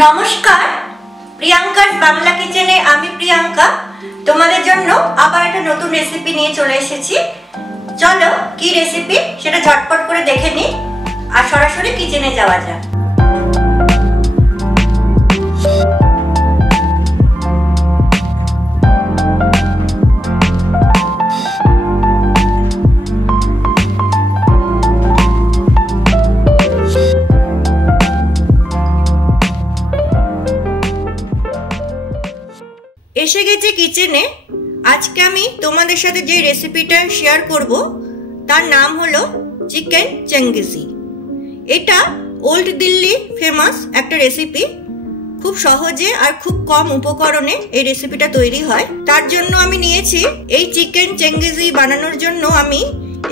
নমস্কার, প্রিয়াঙ্কার বাংলা কিচেনে আমি প্রিয়াঙ্কা তোমাদের জন্য আবার একটা নতুন রেসিপি নিয়ে চলে এসেছি। চলো কি রেসিপি সেটা ঝটপট করে দেখে নিই আর সরাসরি কিচেনে যাওয়া যাক। এসে গেছে কিচেনে। আজকে আমি তোমাদের সাথে যে রেসিপিটা শেয়ার করব তার নাম হলো চিকেন চেঙ্গিজি। এটা ওল্ড দিল্লি ফেমাস একটা রেসিপি। খুব সহজে আর খুব কম উপকরণে এই রেসিপিটা তৈরি হয়। তার জন্য আমি নিয়েছি এই চিকেন চেঙ্গিজি বানানোর জন্য আমি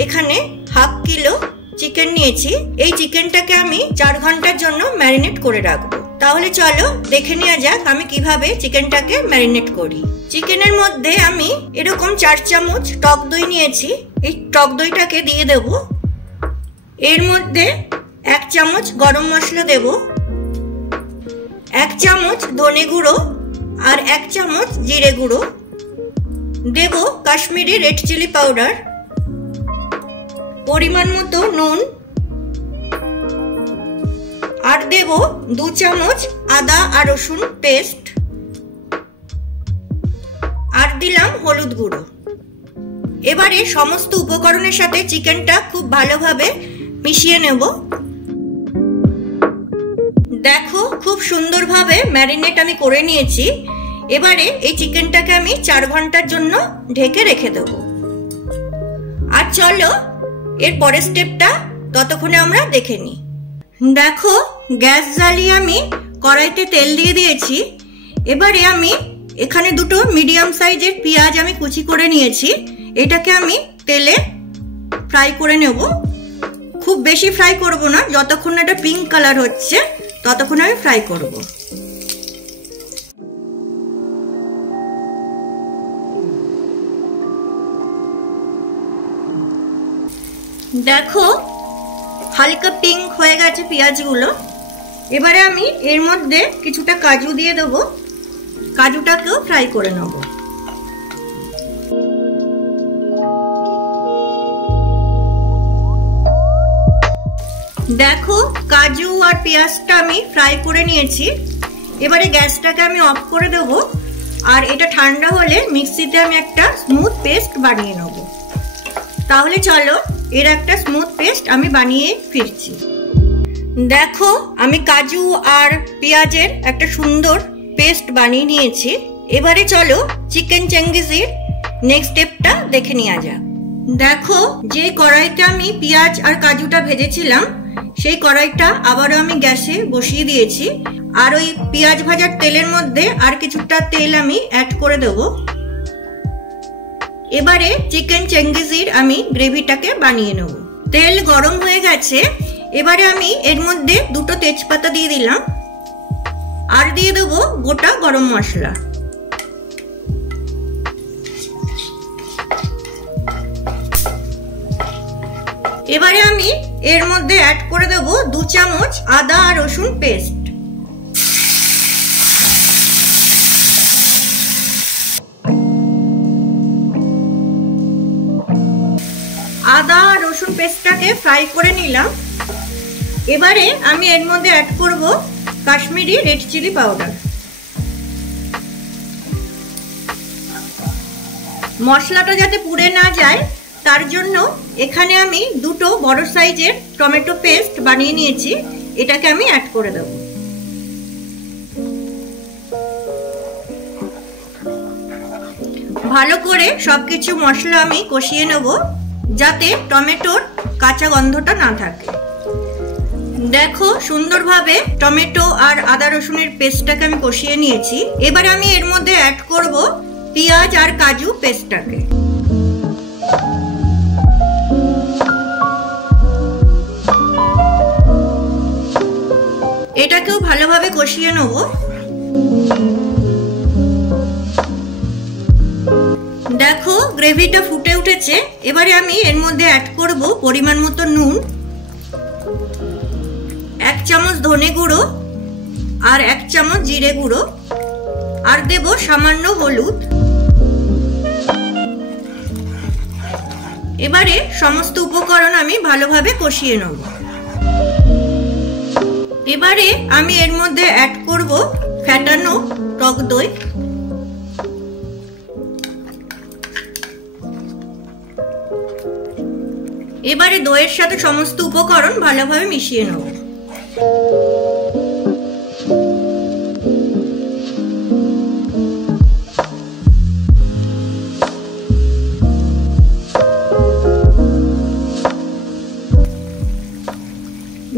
এখানে হাফ কিলো চিকেন নিয়েছি। এই চিকেনটাকে আমি 4 ঘন্টার জন্য ম্যারিনেট করে রাখবো। তাহলে চলো দেখে নেওয়া যাক আমি কিভাবে চিকেনটাকে ম্যারিনেট করি। চিকেনের মধ্যে আমি এরকম 4 চামচ টক দই নিয়েছি। এই টক দইটাকে দিয়ে দেব। এর মধ্যে 1 চামচ গরম মশলা দেব, 1 চামচ ধনে গুঁড়ো আর 1 চামচ জিরে গুঁড়ো দেব, কাশ্মীরি রেড চিলি পাউডার, পরিমাণ মতো নুন, আর দেব 2 চামচ আদা আর রসুন পেস্ট, আর দিলাম হলুদ গুঁড়ো। এবারে সমস্ত উপকরণের সাথে চিকেনটা খুব ভালোভাবে মিশিয়ে নেব। দেখো খুব সুন্দরভাবে ম্যারিনেট আমি করে নিয়েছি। এবারে এই চিকেনটাকে আমি 4 ঘন্টার জন্য ঢেকে রেখে দেব। আর চলো এর পরের স্টেপটা ততক্ষণে আমরা দেখে নিই। দেখো গ্যাস জ্বালিয়ে আমি কড়াইতে তেল দিয়ে দিয়েছি। এবারে আমি এখানে 2টো মিডিয়াম সাইজের পেঁয়াজ আমি কুচি করে নিয়েছি। এটাকে আমি তেলে ফ্রাই করে নেব। খুব বেশি ফ্রাই করব না, যতক্ষণ এটা পিঙ্ক কালার হচ্ছে ততক্ষণ আমি ফ্রাই করব। দেখো হালকা পিঙ্ক হয়ে গেছে পেঁয়াজগুলো। এবারে আমি এর মধ্যে কিছুটা কাজু দিয়ে দেব। কাজুটাকেও ফ্রাই করে নেব। দেখো কাজু আর পেঁয়াজটা আমি ফ্রাই করে নিয়েছি। এবারে গ্যাসটাকে আমি অফ করে দেব। আর এটা ঠান্ডা হলে মিক্সিতে আমি একটা স্মুথ পেস্ট বানিয়ে নেব। তাহলে চলো এর একটা স্মুথ পেস্ট আমি বানিয়ে ফিরছি। দেখো আমি কাজু আর পেঁয়াজের একটা সুন্দর পেস্ট বানিয়ে নিয়েছি। এবারে চলো চিকেন চেঙ্গিজির নেক্সট স্টেপটা দেখে নেওয়া যাক। দেখো যে কড়াইটা আমি পেঁয়াজ আর কাজুটা ভেজেছিলাম সেই কড়াইটা আবারও আমি গ্যাসে বসিয়ে দিয়েছি। আর ওই পেঁয়াজ ভাজার তেলের মধ্যে আর কিছুটা তেল আমি অ্যাড করে দেবো। এবারে চিকেন চেঙ্গিজির আমি গ্রেভিটাকে বানিয়ে নেব। তেল গরম হয়ে গেছে। এবারে আমি এর মধ্যে 2টো তেজপাতা দিয়ে দিলাম আর দিয়ে দেবো গোটা গরম মশলা। এবারে আমি এর মধ্যে অ্যাড করে দেব 2 চামচ আদা আর রসুন পেস্ট। আদা আর রসুন পেস্টটাকে ফ্রাই করে নিলাম। এবারে আমি এর মধ্যে অ্যাড করব কাশ্মীরি রেড চিলি পাউডার। মশলাটা যাতে পুড়ে না যায় তার জন্য এখানে আমি 2টো বড় সাইজের টমেটো পেস্ট বানিয়ে নিয়েছি। এটাকে আমি অ্যাড করে দেব। ভালো করে সবকিছু মশলা আমি কষিয়ে নেব যাতে টমেটোর কাঁচা গন্ধটা না থাকে। দেখো সুন্দরভাবে টমেটো আর আদা রসুনের পেস্টটাকে আমি কষিয়ে নিয়েছি। এবার আমি এর মধ্যে অ্যাড করব পেঁয়াজ আর কাজু পেস্টটাকে। এটাকেও ভালোভাবে কষিয়ে নেব। দেখো গ্রেভিটা ফুটে উঠেছে। এবারে আমি এর মধ্যে অ্যাড করব পরিমাণ মতো নুন, 1 চামচ ধনে গুঁড়ো আর 1 চামচ জিরে গুঁড়ো আর দেব সামান্য হলুদ। এবারে সমস্ত উপকরণ আমি ভালোভাবে কষিয়ে নেব। এবারে আমি এর মধ্যে অ্যাড করব ফ্যাটানো টক দই। এবারে দইয়ের সাথে সমস্ত উপকরণ ভালোভাবে মিশিয়ে নেব।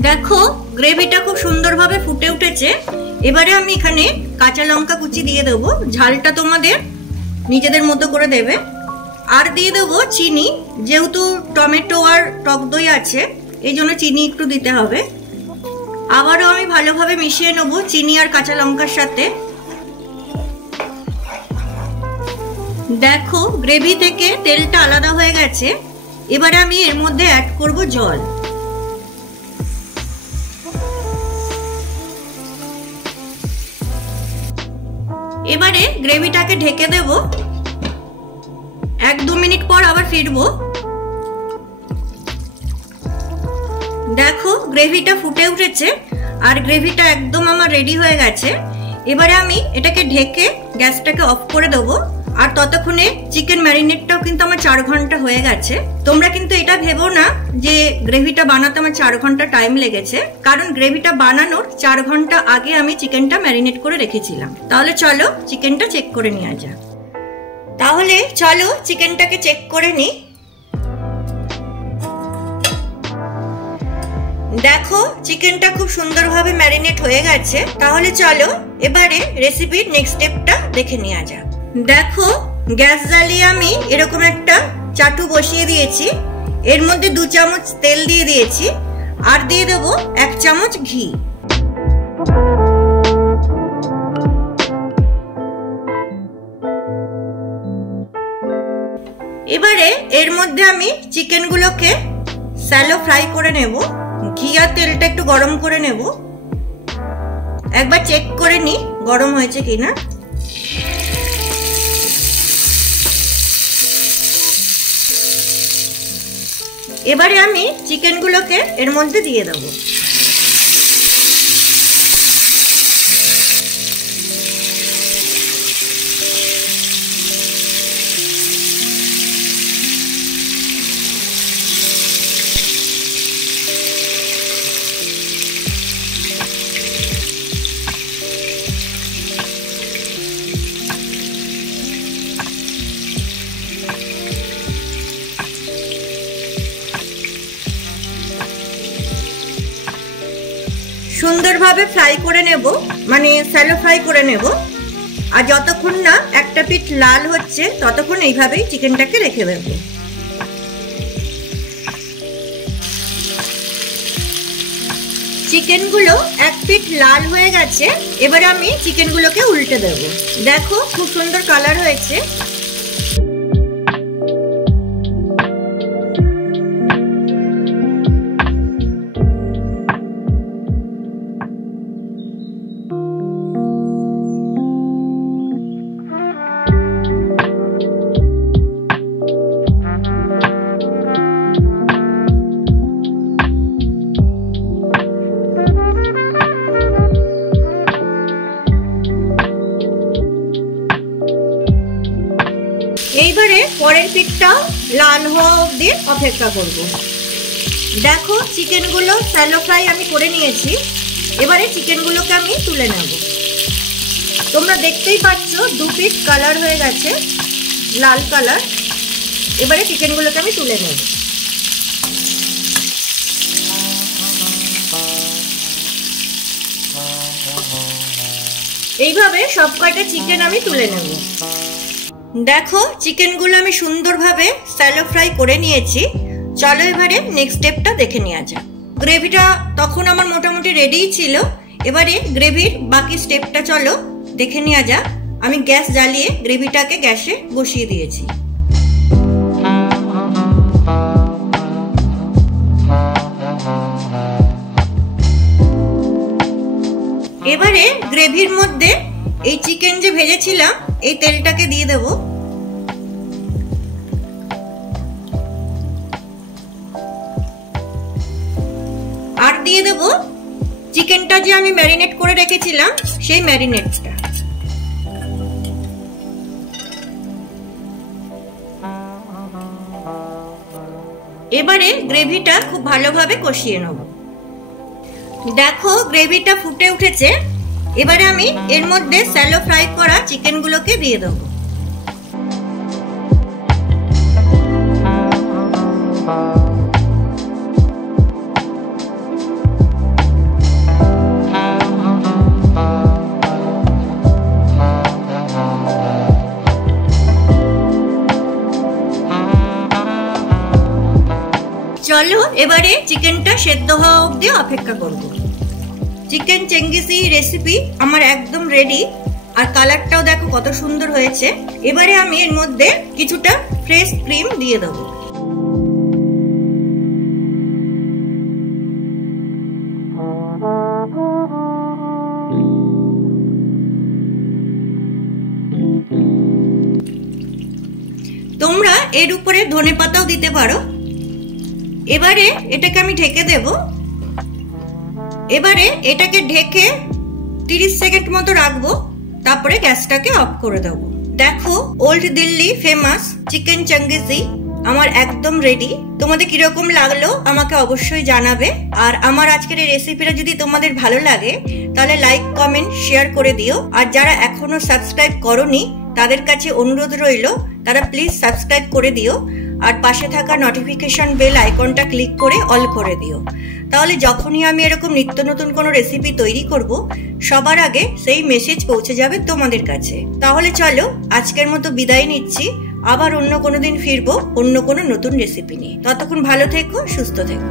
দেখো গ্রেভিটা খুব সুন্দরভাবে ফুটে উঠেছে। এবারে আমি এখানে কাঁচা লঙ্কা কুচি দিয়ে দেবো, ঝালটা তোমাদের নিজেদের মতো করে দেবে। আর দিয়ে দেবো চিনি, যেহেতু টমেটো আর টক দই আছে এই জন্য চিনি একটু দিতে হবে। আবারও আমি ভালোভাবে মিশিয়ে নেবো চিনি আর কাঁচা লঙ্কার সাথে। দেখো গ্রেভি থেকে তেলটা আলাদা হয়ে গেছে। এবারে আমি এর মধ্যে অ্যাড করব জল। এবারে গ্রেভিটাকে ঢেকে দেব। 1-2 মিনিট পর আবার ফিরবো। দেখো গ্রেভিটা ফুটে উঠেছে আর গ্রেভিটা একদম আমার রেডি হয়ে গেছে। এবারে আমি এটাকে ঢেকে গ্যাসটাকে অফ করে দেবো। আর ততক্ষণে চিকেন ম্যারিনেটটাও কিন্তু আমার 4 ঘন্টা হয়ে গেছে। তোমরা কিন্তু এটা ভেবো না যে গ্রেভিটা বানাতে আমার 4 ঘন্টা টাইম লেগেছে, কারণ গ্রেভিটা বানানোর 4 ঘন্টা আগে আমি চিকেনটা ম্যারিনেট করে রেখেছিলাম। তাহলে চলো চিকেনটা চেক করে নেওয়া যাক। তাহলে চলো চিকেনটাকে চেক করে নি। দেখো চিকেনটা খুব সুন্দরভাবে ম্যারিনেট হয়ে গেছে। তাহলে চলো এবারে রেসিপির নেক্সট স্টেপটা দেখে নেওয়া যাক। দেখো গ্যাস জ্বালিয়ে আমি এরকম একটা চাটু বসিয়ে দিয়েছি। এর মধ্যে 2 চামচ তেল দিয়ে দিয়েছি আর দিয়ে দেবো 1 চামচ ঘি। এবারে এর মধ্যে আমি চিকেনগুলোকে শ্যালো ফ্রাই করে নেব। ঘি আর তেলটা একটু গরম করে নেব। একবার চেক করে নি গরম হয়েছে কিনা। এবারে আমি চিকেনগুলোকে এর মধ্যে দিয়ে দেব। সুন্দরভাবে ফ্রাই করে নেব, মানে শ্যালো ফ্রাই করে নেব। আর যতক্ষণ না একটা পিঠ লাল হচ্ছে ততক্ষণ এইভাবেই চিকেনটাকে রেখে দেব। চিকেনগুলো এক পিঠ লাল হয়ে গেছে। এবারে আমি চিকেনগুলোকে উল্টে দেব। দেখো খুব সুন্দর কালার হয়েছে। এইবারে পরের পিঠটা লাল হওয়া অবধি অপেক্ষা করব। দেখো চিকেনগুলো শ্যালো ফ্রাই আমি করে নিয়েছি। এবারে চিকেনগুলোকে আমি তুলে নেব। তোমরা দেখতেই পাচ্ছ 2 পিঠ কালার হয়ে গেছে, লাল কালার। এবারে চিকেনগুলোকে আমি তুলে নেব। এইভাবে সব কয়টা চিকেন আমি তুলে নেব। দেখো চিকেনগুলো আমি সুন্দরভাবে শ্যালো ফ্রাই করে নিয়েছি। চলো এবারে নেক্সট স্টেপটা দেখে নেওয়া যাক। গ্রেভিটা তখন আমার মোটামুটি রেডিই ছিল। এবারে গ্রেভির বাকি স্টেপটা চলো দেখে নেওয়া যাক। আমি গ্যাস জ্বালিয়ে গ্রেভিটাকে গ্যাসে বসিয়ে দিয়েছি। এবারে গ্রেভির মধ্যে এই চিকেন যে ভেজেছিলাম এই তেলটাকে দিয়ে দেব। আর দিয়ে দেব চিকেনটা যে আমি ম্যারিনেট করে রেখেছিলাম সেই ম্যারিনেটটা। এবারে গ্রেভিটা খুব ভালোভাবে কষিয়ে নেব। দেখো গ্রেভিটা ফুটে উঠেছে। এবারে আমি এর মধ্যে স্যালো ফ্রাই করা চিকেনগুলোকে দিয়ে দেব। চলো এবারে চিকেনটা সেদ্ধ হওয়া অবধি অপেক্ষা করব। চিকেন চেঙ্গিসি রেসিপি আমার একদম রেডি। আর কালারটাও দেখো কত সুন্দর হয়েছে। এবারে আমি এর মধ্যে কিছুটা ফ্রেশ ক্রিম দিয়ে দেব। তোমরা এর উপরে ধনেপাতাও দিতে পারো। এবারে এটাকে আমি ঢেকে দেব। এবারে এটাকে ঢেকে 30 সেকেন্ড মতো রাখবো, তারপরে গ্যাসটাকে অফ করে দেব। দেখো ওল্ড দিল্লি ফেমাস চিকেন চেঙ্গিসি আমার একদম রেডি। তোমাদের কিরকম লাগলো আমাকে অবশ্যই জানাবে। আর আমার আজকের এই রেসিপিটা যদি তোমাদের ভালো লাগে তাহলে লাইক কমেন্ট শেয়ার করে দিও। আর যারা এখনো সাবস্ক্রাইব করোনি তাদের কাছে অনুরোধ রইল তারা প্লিজ সাবস্ক্রাইব করে দিও। আর পাশে থাকা নোটিফিকেশন বেল আইকনটা ক্লিক করে অল করে দিও। তাহলে যখনই আমি এরকম নিত্য নতুন কোনো রেসিপি তৈরি করব সবার আগে সেই মেসেজ পৌঁছে যাবে তোমাদের কাছে। তাহলে চলো আজকের মতো বিদায় নিচ্ছি। আবার অন্য কোনো দিন ফিরবো অন্য কোনো নতুন রেসিপি নিয়ে। ততক্ষণ ভালো থেকো, সুস্থ থেকো।